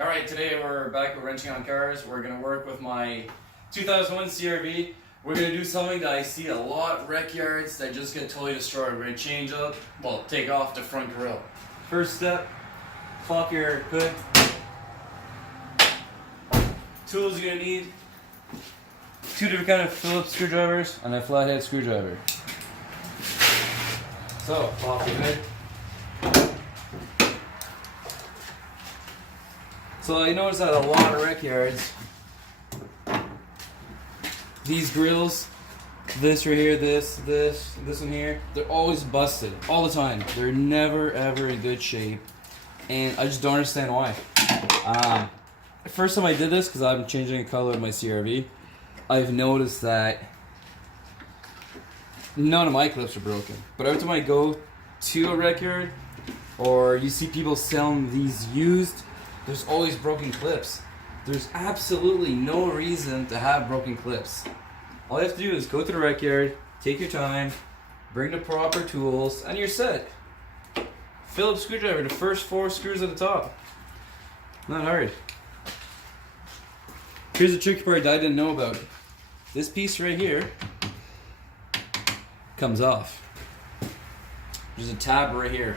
Alright, today we're back with wrenching on cars. We're going to work with my 2001 CRV. We're going to do something that I see a lot of wreck yards that just get totally destroyed. We're going to change up, well, take off the front grille. First step, pop your hood. Tools you're going to need: two different kind of Phillips screwdrivers and a flathead screwdriver. So, pop your hood. So I noticed that a lot of wreck yards, these grills, this right here, this one here, they're always busted, all the time. They're never ever in good shape, and I just don't understand why. First time I did this, because I'm changing the color of my CRV, I've noticed that none of my clips are broken. But every time I go to a wreck yard, or you see people selling these used, there's always broken clips. There's absolutely no reason to have broken clips. All you have to do is go to the wreck yard, take your time, bring the proper tools, and you're set. Phillips screwdriver, the first 4 screws at the top. Not hard. Here's the tricky part that I didn't know about. This piece right here comes off. There's a tab right here.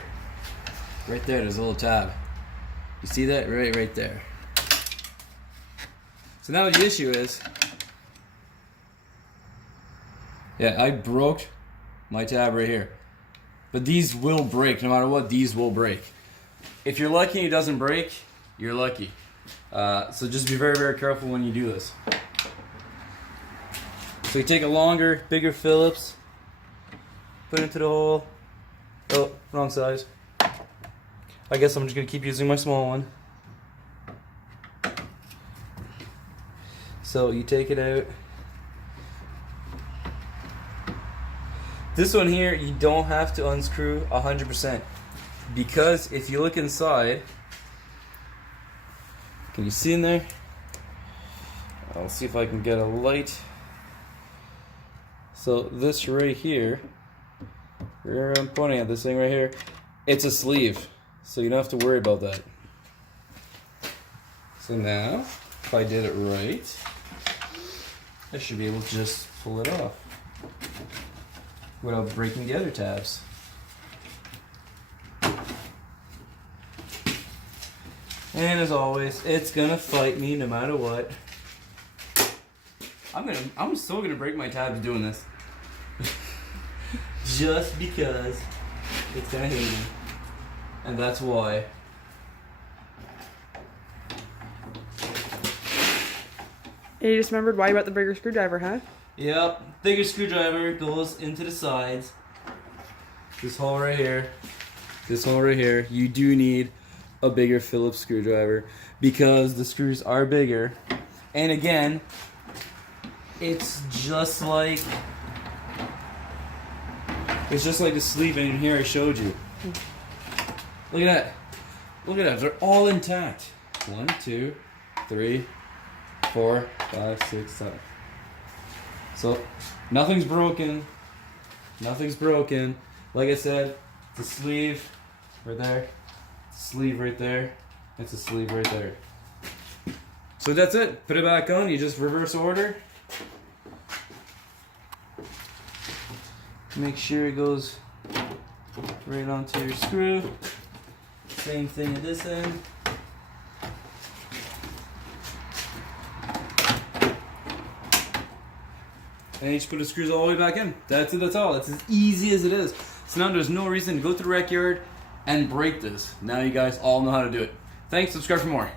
Right there, there's a little tab. You see that? Right there. So now the issue is, yeah, I broke my tab right here. But these will break, no matter what, these will break. If you're lucky and it doesn't break, you're lucky. So just be very, very careful when you do this. So you take a longer, bigger Phillips, put it into the hole. Oh, wrong size. I guess I'm just going to keep using my small one. So you take it out. This one here, you don't have to unscrew 100%. Because if you look inside, can you see in there? I'll see if I can get a light. So this right here, where I'm pointing at this thing right here, it's a sleeve. So you don't have to worry about that. So now, if I did it right, I should be able to just pull it off without breaking the other tabs. And as always, it's gonna fight me no matter what. I'm still gonna break my tabs doing this. Just because it's gonna hate me. And that's why. And you just remembered why you bought the bigger screwdriver, huh? Yep, bigger screwdriver goes into the sides. This hole right here. This hole right here. You do need a bigger Phillips screwdriver because the screws are bigger. And again, it's just like the sleeve in here I showed you. Look at that. Look at that. They're all intact. 1, 2, 3, 4, 5, 6, 7. So nothing's broken. Nothing's broken. Like I said, it's a sleeve right there. It's a sleeve right there. It's a sleeve right there. So that's it. Put it back on. You just reverse order. Make sure it goes right onto your screw. Same thing at this end. And you just put the screws all the way back in. That's it, that's all. That's as easy as it is. So now there's no reason to go to the wreck yard and break this. Now you guys all know how to do it. Thanks, subscribe for more.